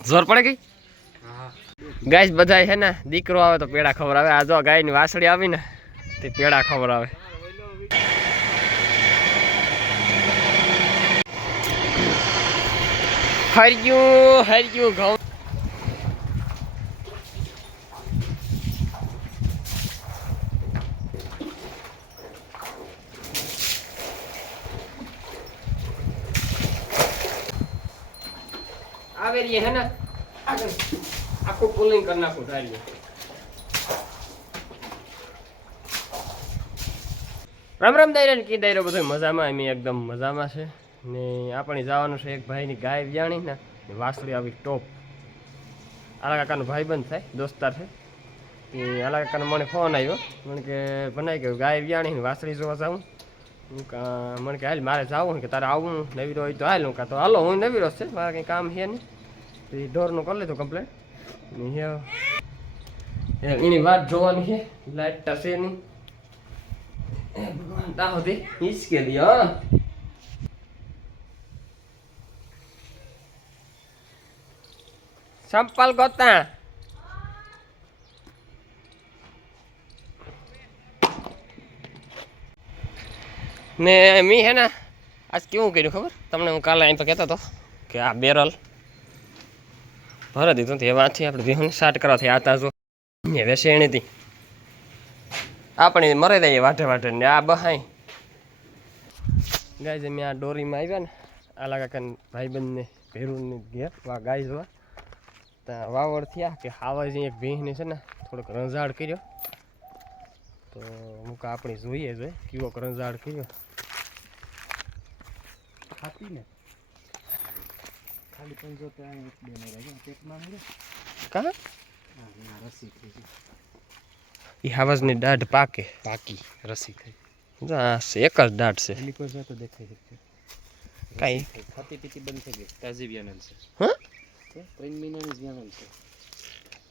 જોર પડે ગઈ ગાય બધા છે ને, દીકરો આવે તો પેડા ખબર આવે. આ જો ગાયની વાસળી આવી ને તે પેડા ખવડાવે હરજ્યું હર્યું ઘઉં. આવે રહીએ હે ને? આખું પુલિંગ કરી નાખું રામ રામ દાયરા કી દાયરો બધો મજામાં? એમ એકદમ મજામાં છે. ને આપણે જવાનું છે એક ભાઈની ગાય વ્યાણી ને વાસળી આવી ટોપ. આલા કાકાનો ભાઈબંધ થાય, દોસ્તાર છે. કે આલા કાકાનો મને ફોન આવ્યો. મને કે બનાવી ગયો, ગાય વ્યાણી ને વાસળી જોવા જાઉં? મને કે, હાલ મારે જવું કે તારે આવું નવીરો હોય તો હાલ. હું કાં, તો હાલો, હું નવીરો છે, મારે કંઈ કામ છે નહીં. એ ઢોરનું કરી લીધું કમ્પ્લેટ એની વાત જોવાની છે, લાઈટ ટસે નહીં. ભગવાન સુધી હિંચકે હા. સંપલ ગોતા. ને મી હે ને, આજ કેવું કર્યું ખબર? તમને હું કાલે અહીં તો કહેતો હતો કે આ બેરલ ભરે દીધું તે વાંચી આપણે વિહુને સ્ટાર્ટ કરવા થઈ આતા જો ને વેસેણી હતી. આપણે મરે દઈએ વાઢે વાઢે ને આ બહાય ગાય મેં આ ડોરીમાં આવ્યા ને, આલા કાકા ભાઈબંધને ભેરુને ઘેર વા ગાય જોવા વાવડ થયા કે હાવા જે એક ભીંહને છે ને થોડોક રંજાડ કર્યો. તો અમુક આપણે જોઈએ જોઈએ કેવો રંજાડ કર્યો. ખાતી ને? ખાલી પંજો તો અહીં એક બે રહે પેટમાં મળે કા? રસી થઈ ગઈ. એ હાવાજની દાઢ પાકે. પાકી રસી થઈ એક જ દાઢ છે. પર તો દેખાય છે. કાંઈ? ખાતી પીતી બંધ થઈ ગઈ. તાજી બિયાનલ છે. હા? તો ત્રણ મહિનાની વ્યાનલ છે.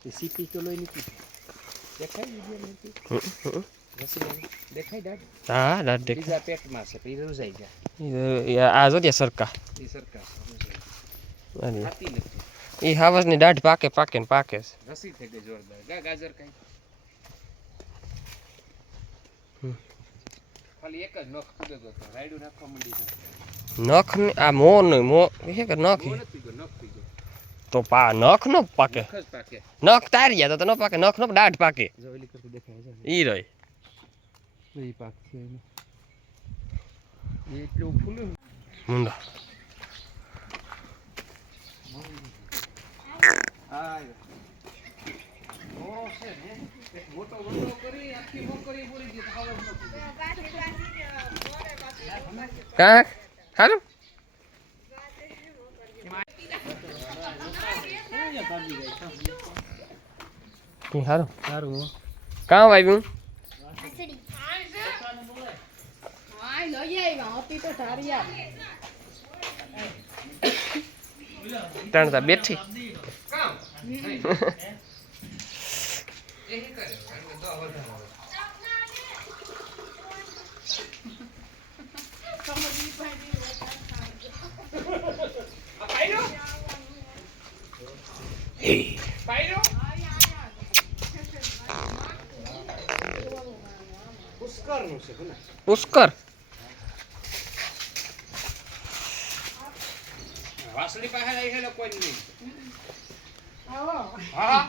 તે સીપી તો લોહી નીકળી દેખાય વીડિયો નથી હમ, હમ. રસી વાળી દેખાય દાદ હા દાઢ દેખ બીજા પેટમાં છે પછી રૂજાઈ જાય. આ જો ત્યાં સરકા એ. અરે ખાતી નથી. એ હાવજની દાઢ પાકે પાકે ને પાકે છે. રસી થઈ ગઈ જોરદાર. ગા ગાજર કઈ. ખાલી એક જ નખ કૂદે તો રાયડું નાખવા માંડી નખ આ મો નહીં મો એ કે નખ નખ થઈ ગયો. તો પા નખ નો પાકે. નખ જ પાકે. નખ તારી ગયા તો ન પાકે નખ નો દાઢ પાકે. જો ઓલી કરતું દેખાય છે ઈ રહી. ઈ પાક છે એટલું ફૂલું મુંડા. કાંક? ઓ છે ને એક મોટો મોટો કરી આખી મોકરી બોલી દીધી ખબર નથી કા હારું ઈ હારું સારું કાં આવ્યું હાય લઈ આવ્યા હતી તો ધારિયા ત્રણ તા બેઠી. પુષ્કર નું છે ભલે પુષ્કર વાસળી પાસે આવી છે કોઈ નહીં આવો હા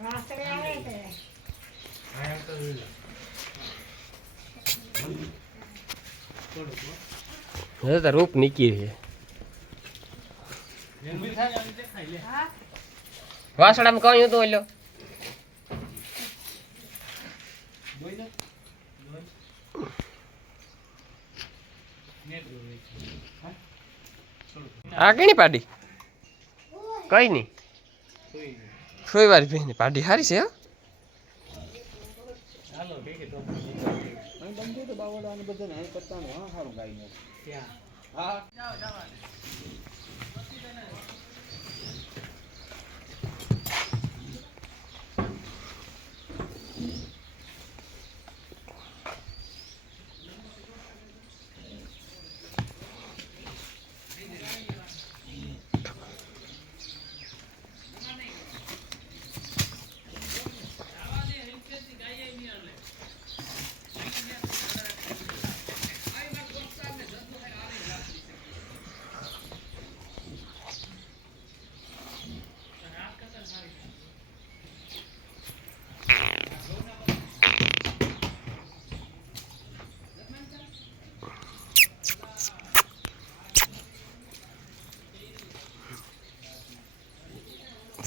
રાસ્તે આવે છે હવે તો રૂપ નીકી છે વાસણામાં કયું હતું ઓલ્યો આ કઈ પાડી? કઈ નહીં. સોઈ વાળી ભાઈ પાડી. હારી છે હો.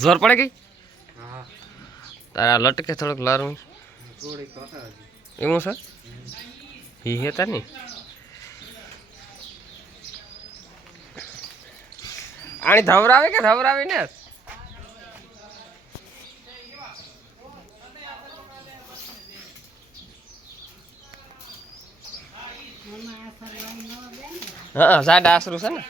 જોર પડે ગઈ હા. તારા લટકે થોડુંક લારું. એવું છે? એ હેતા નહીં આની ધવરાવે કે ધવરાવી ને? હા સાડા આશરું છે ને?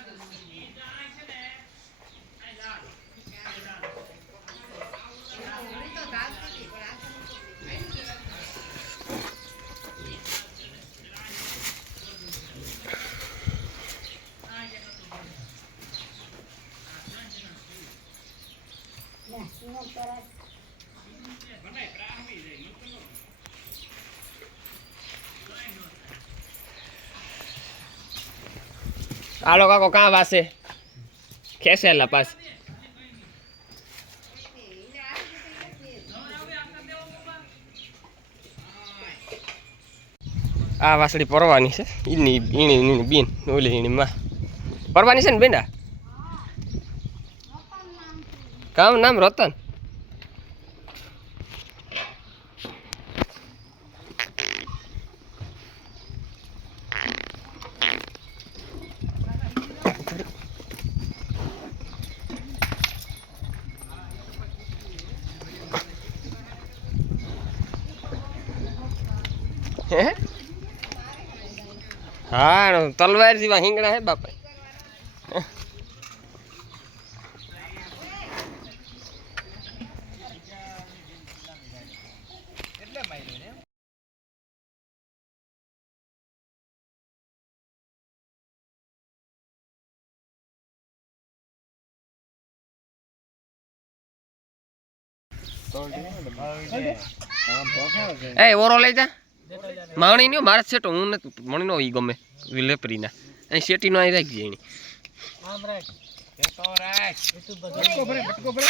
આલો કાકો કાં વાસે ખેસેલા પાસ આ વાસળી પરવાની છે ઈની ઈણી ઈની બેન ઓલી ઈની માં પરવાની છે ને બેના કામ નામ રતન હે? હા તલવાર જેવા હિંગણા હે બાપા. એ ઓરો લઈ જા. માવણી ન્યો મારે સેટો હું ને મણી નો ઈ ગમે લેપરી ના અહીં શેટી નો અહીં રાખજે એની. આમ રાખ. બટકો ભરે બટકો ભરે.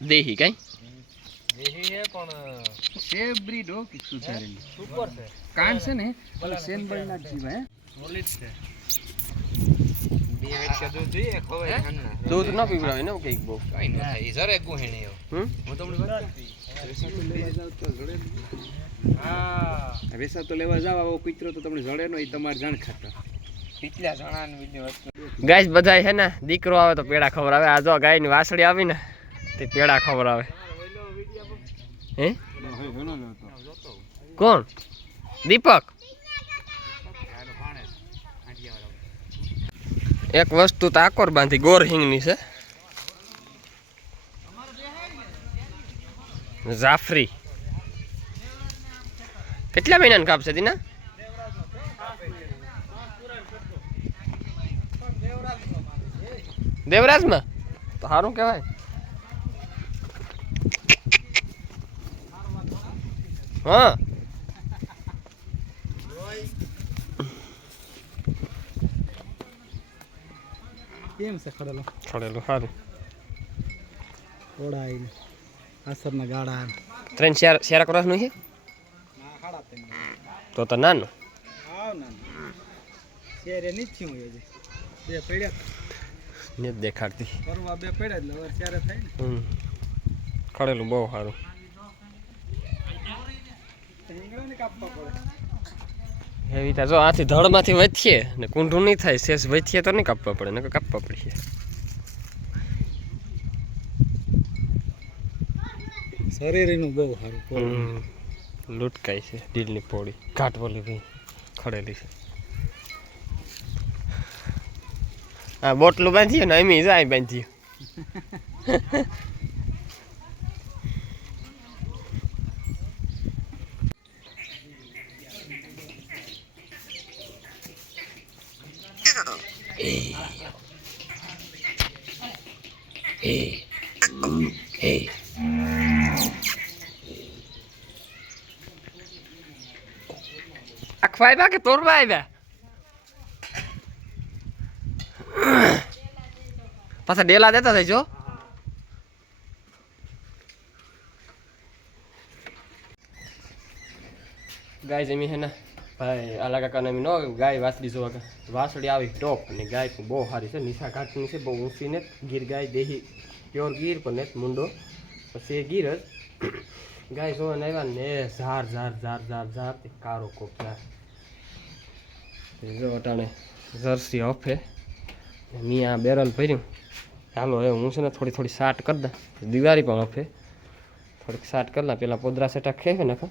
દેહી કઈ? બ્રીડ હો કે છે સુપર છે. કાન છે ને પેલા સેન બળ ના જીવા હે? સોલિડ છે. દૂધ જોઈએ ખવાય ખાના દૂધ ન પીવડાવે ને કંઈક બહુ. કઈ ન થાય જરે ગુહેણી હું તમને વાત હા. વેસા તો લેવા જાવ આવો કૂતરો તો તમને જડે નો એ તમારે જાણ ખાતા પિછલા જણાનું વિડિયો ગાય બધાય હે ને દીકરો આવે તો પેડા ખવડાવે આ જો ગાયની વાસળી આવી ને તે પેડા ખવડાવે હે? કોણ? દીપક? એક વસ્તુ તો આકોર બાંધી ગોર હિંગની છે. જાફરી. કેટલા મહિનાની કાપશે દીના? દેવરાજમાં? તો સારું કહેવાય. હા. કેમ છે ખડેલો? ખડેલું સારું ઓડાઈ આસરના ગાડા ત્રણ શેર ચાર ક્રોસનું છે? ના ખાડા તેમ તો તો નાનું. શેરે નીચી હોય હજી. બે પડ્યા. ને દેખાડતી. કરવા બે પડ્યા એટલે હવે શેરે થાય ને. હમ. ખડેલું બહુ સારું રીંગણાને કાપવા પડે. એવી જો આથી ધડમાંથી વધીએ ને કુંઢું નહીં થાય શેષ વધીએ તો નહીં કાપવા પડે ને કાપવા પડશે શરીરનું બહુ સારું લૂટકાય છે ડીલની પોળી ઘાટવલી ભાઈ ખડેલી છે. આ બોટલું બાંધીએ ને એમ જાય બાંધીએ. આખવા આવ્યા કે તોરવા આવ્યા? પાછા ડેલા દેતા થઈજો ગાય જમી હે ને. ભાઈ આલા કાકાને એમ ન ગાય વાસળી જોવા કે વાસળી આવી, ટોપ, ને ગાય બહુ સારી છે નિશા ઘાટની છે, બહુ ઊંચી ને ગીર, ગાય દેહી પ્યોર ગીર પણ ને મુંડો. પછી એ ગીર જ. ગાય જોવાને આવ્યા ને ઝાર ઝાર ઝાર ઝાર ઝાર, તે કારો કોક ઝાર જો અટાણે જર્સી હફે. મી આ બેરલ ભર્યું. ચાલો હવે હું છે ને થોડી થોડી સાટ કરી દઉં. દિવાળી પણ હફે. થોડીક સાટ કરી લા, પેલા પોદરા સેટા ખેવે નાખો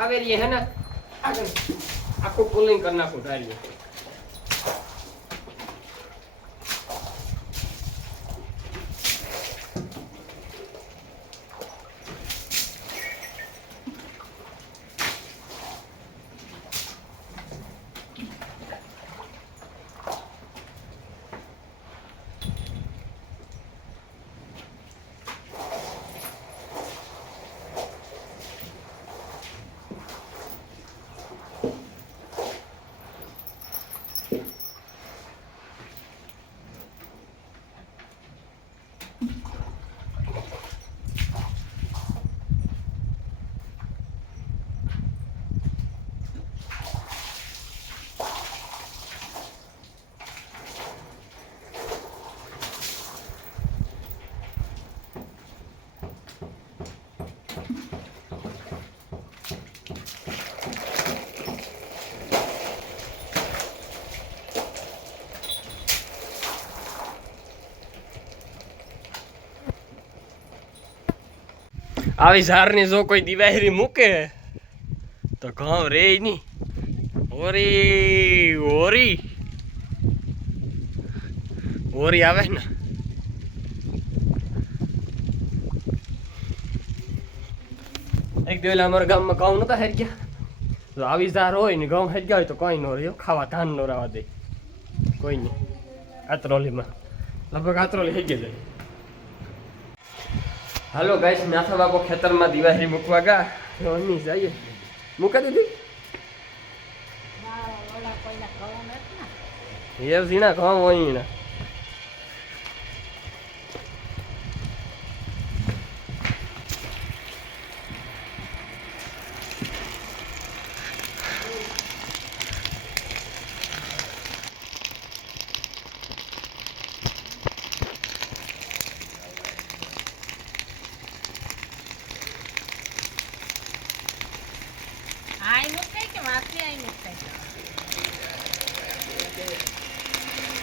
આવે હે ને? આખું પુલિંગ કરી નાખું ધારીએ. આવી ઝાડની જો કોઈ દિવાહરી મૂકે, તો ઘઉં રે નહીં. ઓરી ઓરી ઓરી આવે ને. એક દિવસ અમારા ગામમાં ઘઉં નતા હેર ગયા. તો આવી ઝાર હોય ને ઘઉં હેર ગયા હોય તો કોઈ ન રહ્યો. ખાવા ધાન નો રહેવા દે. કોઈ નહીં. આત્રોલીમાં લગભગ આત્રોલી હેર જાય હાલો ગાઈશ નાથા બાપો ખેતરમાં દિવાળી મૂકવા ગા. અમે જઈએ. મૂકા દીધી? એ ઝીણા ઘઉં હોય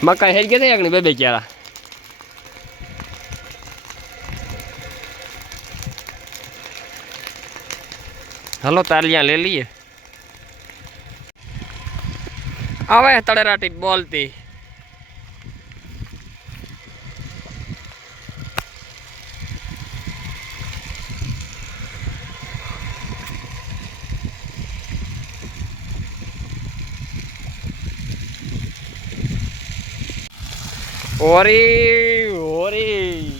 મકાઈ હેર ગયા આગળ બે બે ક્યારા. હલો તાલિયા લઈ લઈએ આવે તળેરાટી બોલતી. ઓરી ઓરી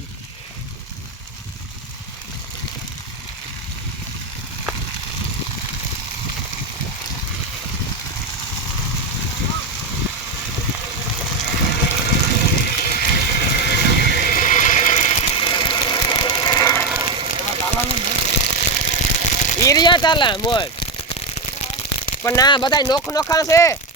ઈરિયા ચાલે બોલ. પણ ના બધા નોખ નોખા છે.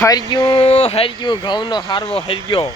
હરગ્યું હરગ્યું ઘઉંનો હારવો હરગ્યો